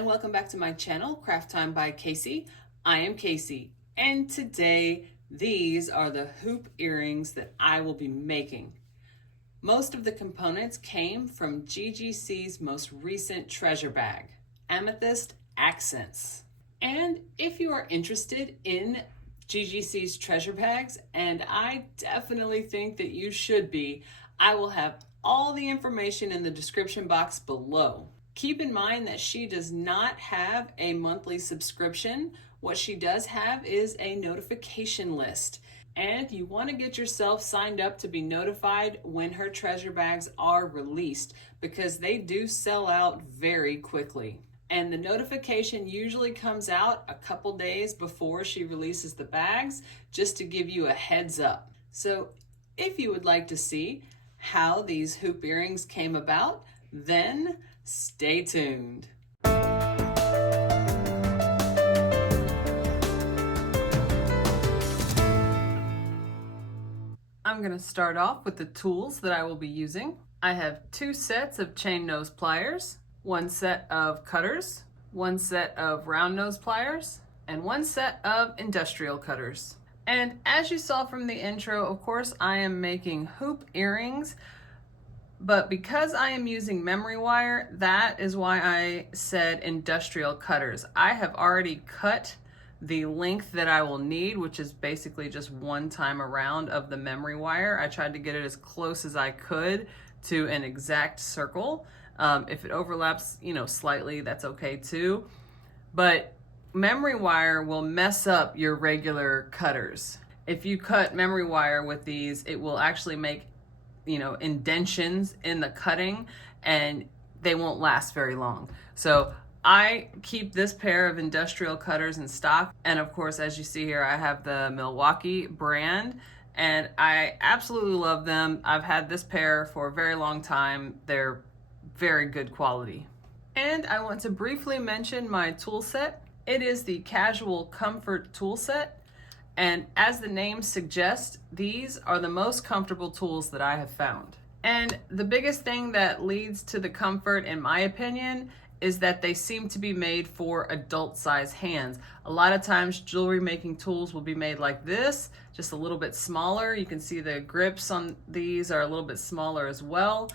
and welcome back to my channel, Craft Time by Casey. I am Casey, and today these are the hoop earrings that I will be making. Most of the components came from GGC's most recent treasure bag, Amethyst Accents. And if you are interested in GGC's treasure bags, and I definitely think that you should be, I will have all the information in the description box below. Keep in mind that she does not have a monthly subscription. What she does have is a notification list. And you want to get yourself signed up to be notified when her treasure bags are released, because they do sell out very quickly. And the notification usually comes out a couple days before she releases the bags, just to give you a heads up. So if you would like to see how these hoop earrings came about, then stay tuned. I'm going to start off with the tools that I will be using. I have 2 sets of chain nose pliers, 1 set of cutters, 1 set of round nose pliers, and 1 set of industrial cutters. And as you saw from the intro, of course, I am making hoop earrings, but because I am using memory wire, that is why I said industrial cutters. I have already cut the length that I will need, which is basically just 1 time around of the memory wire. I tried to get it as close as I could to an exact circle. If it overlaps, slightly, that's okay too. But memory wire will mess up your regular cutters. If you cut memory wire with these, it will actually make indentions in the cutting, and they won't last very long. So I keep this pair of industrial cutters in stock. And of course, as you see here, I have the Milwaukee brand, and I absolutely love them. I've had this pair for a very long time. They're very good quality. And I want to briefly mention my tool set. It is the Casual Comfort tool set. And as the name suggests, these are the most comfortable tools that I have found. And the biggest thing that leads to the comfort, in my opinion, is that they seem to be made for adult size hands. A lot of times jewelry making tools will be made like this, just a little bit smaller. You can see the grips on these are a little bit smaller as well.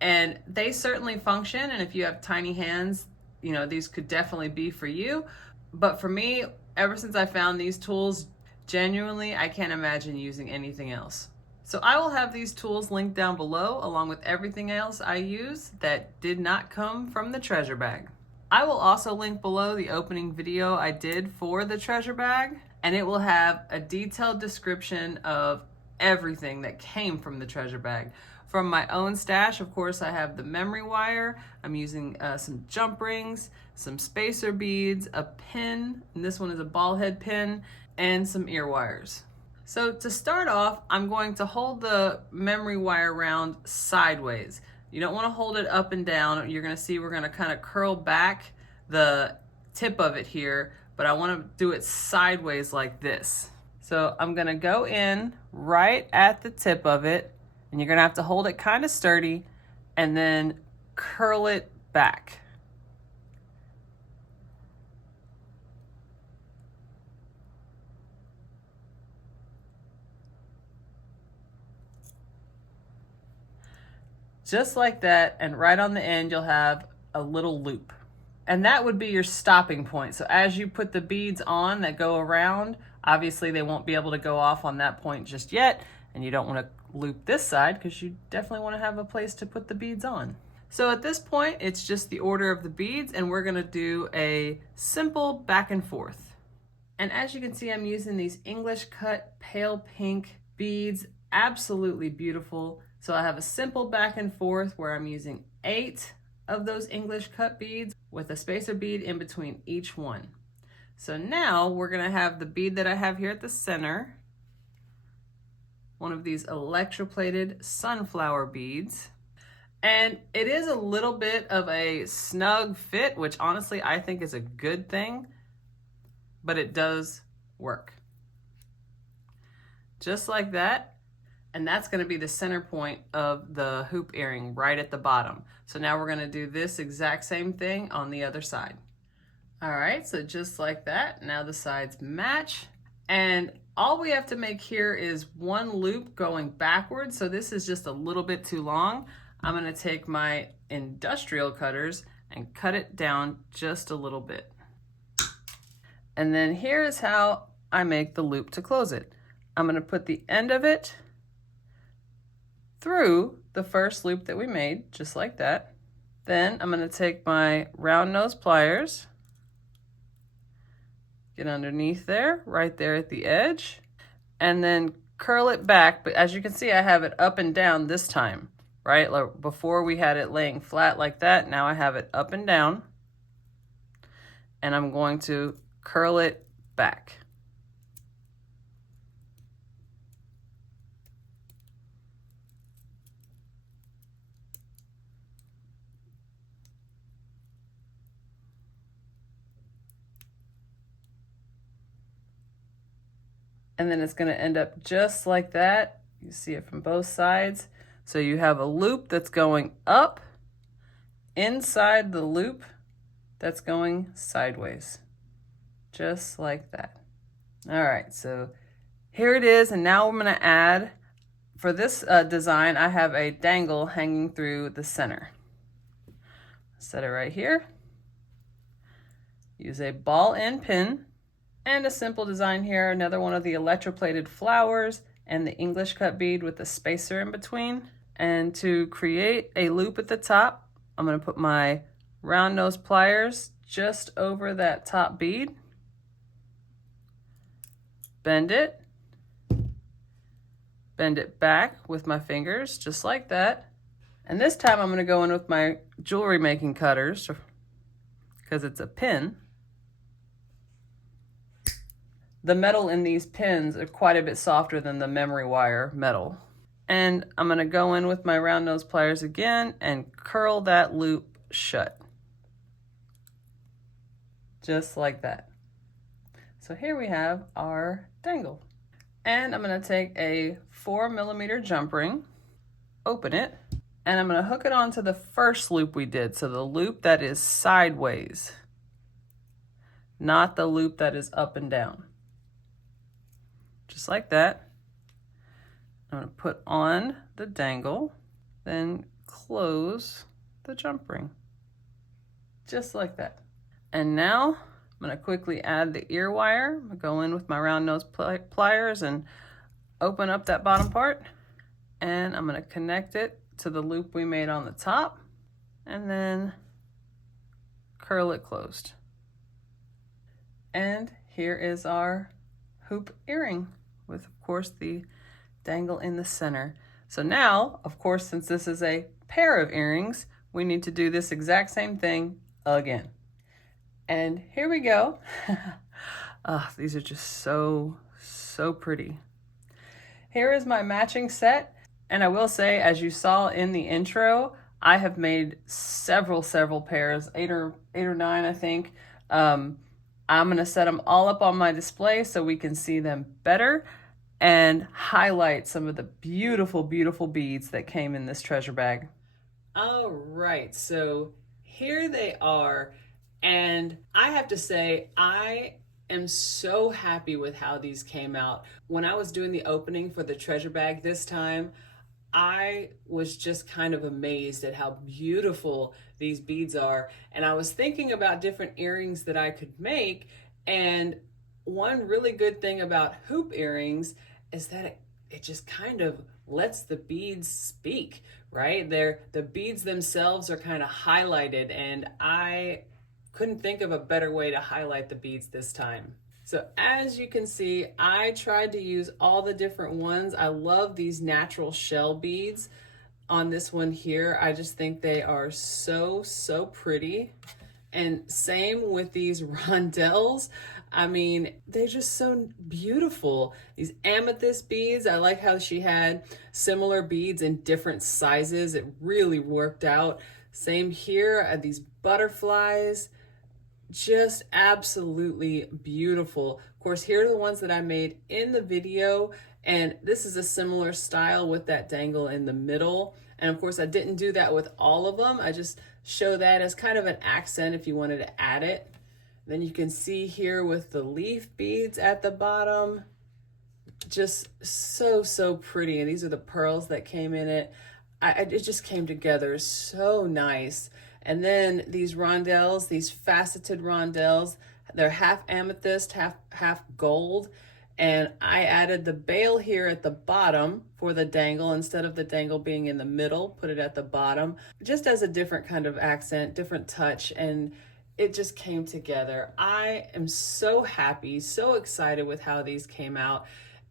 And they certainly function, and if you have tiny hands, these could definitely be for you. But for me, ever since I found these tools, genuinely, I can't imagine using anything else. So I will have these tools linked down below, along with everything else I use that did not come from the treasure bag. I will also link below the opening video I did for the treasure bag, and it will have a detailed description of everything that came from the treasure bag. From my own stash, of course, I have the memory wire. I'm using some jump rings, some spacer beads, a pin, and this one is a ball head pin, and some ear wires. So to start off, I'm going to hold the memory wire round sideways. You don't want to hold it up and down. You're going to see we're going to kind of curl back the tip of it here, but I want to do it sideways like this. So I'm going to go in right at the tip of it, and you're going to have to hold it kind of sturdy and then curl it back. Just like that, and right on the end you'll have a little loop. And that would be your stopping point. So as you put the beads on that go around, obviously they won't be able to go off on that point just yet, and you don't want to loop this side because you definitely want to have a place to put the beads on. So at this point, it's just the order of the beads, and we're going to do a simple back and forth. And as you can see, I'm using these English cut pale pink beads, absolutely beautiful. So I have a simple back and forth where I'm using 8 of those English cut beads with a spacer bead in between each one. So now we're going to have the bead that I have here at the center, one of these electroplated sunflower beads. And it is a little bit of a snug fit, which honestly I think is a good thing, but it does work. Just like that. And that's going to be the center point of the hoop earring right at the bottom. So now we're going to do this exact same thing on the other side. All right, so just like that, now the sides match. And all we have to make here is one loop going backwards. So this is just a little bit too long. I'm gonna take my industrial cutters and cut it down just a little bit. And then here's how I make the loop to close it. I'm gonna put the end of it through the first loop that we made, just like that. Then I'm gonna take my round nose pliers, get underneath there, right there at the edge, and then curl it back. But as you can see, I have it up and down this time, right? Like before we had it laying flat like that. Now I have it up and down, and I'm going to curl it back. And then it's going to end up just like that. You see it from both sides. So you have a loop that's going up inside the loop that's going sideways, just like that. All right, so here it is. And now I'm going to add, for this design, I have a dangle hanging through the center. Set it right here. Use a ball end pin. And a simple design here, another one of the electroplated flowers and the English cut bead with the spacer in between. And to create a loop at the top, I'm going to put my round nose pliers just over that top bead. Bend it back with my fingers, just like that. And this time I'm going to go in with my jewelry making cutters because it's a pin. The metal in these pins are quite a bit softer than the memory wire metal. And I'm going to go in with my round nose pliers again and curl that loop shut. Just like that. So here we have our dangle. And I'm going to take a 4mm jump ring, open it, and I'm going to hook it onto the first loop we did. So the loop that is sideways, not the loop that is up and down. Just like that. I'm going to put on the dangle, then close the jump ring. Just like that. And now I'm going to quickly add the ear wire. I'm going to go in with my round nose pliers and open up that bottom part. And I'm going to connect it to the loop we made on the top and then curl it closed. And here is our hoop earring with, of course, the dangle in the center. So now, of course, since this is a pair of earrings, we need to do this exact same thing again. And here we go. These are just so pretty. Here is my matching set. And I will say, as you saw in the intro, I have made several pairs, eight or nine, I think. I'm gonna set them all up on my display so we can see them better and highlight some of the beautiful beads that came in this treasure bag. All right, so here they are. And I have to say, I am so happy with how these came out. When I was doing the opening for the treasure bag this time, I was just kind of amazed at how beautiful these beads are. And I was thinking about different earrings that I could make. And one really good thing about hoop earrings is that it just kind of lets the beads speak, right? The beads themselves are kind of highlighted, and I couldn't think of a better way to highlight the beads this time. So as you can see, I tried to use all the different ones. I love these natural shell beads on this one here. I just think they are so pretty. And same with these rondelles. I mean, they're just so beautiful. These amethyst beads, I like how she had similar beads in different sizes. It really worked out. Same here, these butterflies, just absolutely beautiful. Of course, here are the ones that I made in the video, and this is a similar style with that dangle in the middle. And of course, I didn't do that with all of them. I just show that as kind of an accent if you wanted to add it. Then you can see here with the leaf beads at the bottom, just so pretty. And these are the pearls that came in it. It just came together so nice. And then these rondelles, these faceted rondelles, they're half amethyst, half gold. And I added the bail here at the bottom for the dangle instead of the dangle being in the middle, put it at the bottom, just as a different kind of accent, different touch, and it just came together. I am so happy, so excited with how these came out.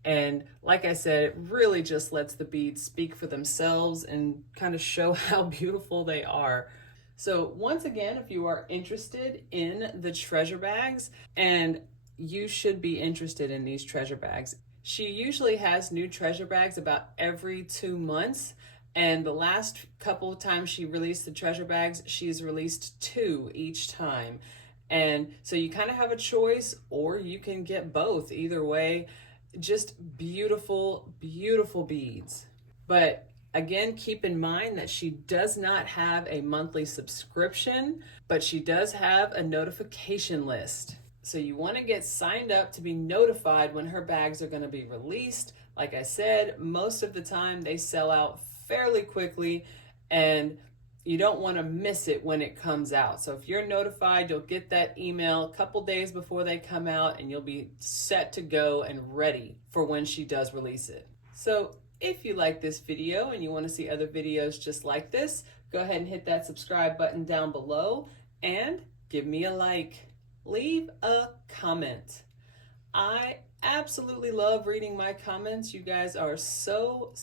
And like I said, it really just lets the beads speak for themselves and kind of show how beautiful they are. So once again, if you are interested in the treasure bags, and you should be interested in these treasure bags. She usually has new treasure bags about every 2 months. And the last couple of times she released the treasure bags, she's released 2 each time. And so you kind of have a choice, or you can get both. Either way, just beautiful, beautiful beads. But again, keep in mind that she does not have a monthly subscription, but she does have a notification list. So you want to get signed up to be notified when her bags are going to be released. Like I said, most of the time they sell out fairly quickly, and you don't want to miss it when it comes out. So if you're notified, you'll get that email a couple days before they come out, and you'll be set to go and ready for when she does release it. So if you like this video and you want to see other videos just like this, go ahead and hit that subscribe button down below and give me a like. Leave a comment. I absolutely love reading my comments. You guys are so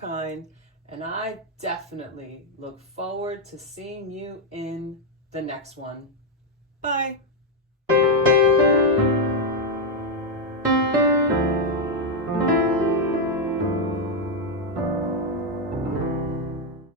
kind, and I definitely look forward to seeing you in the next one. Bye.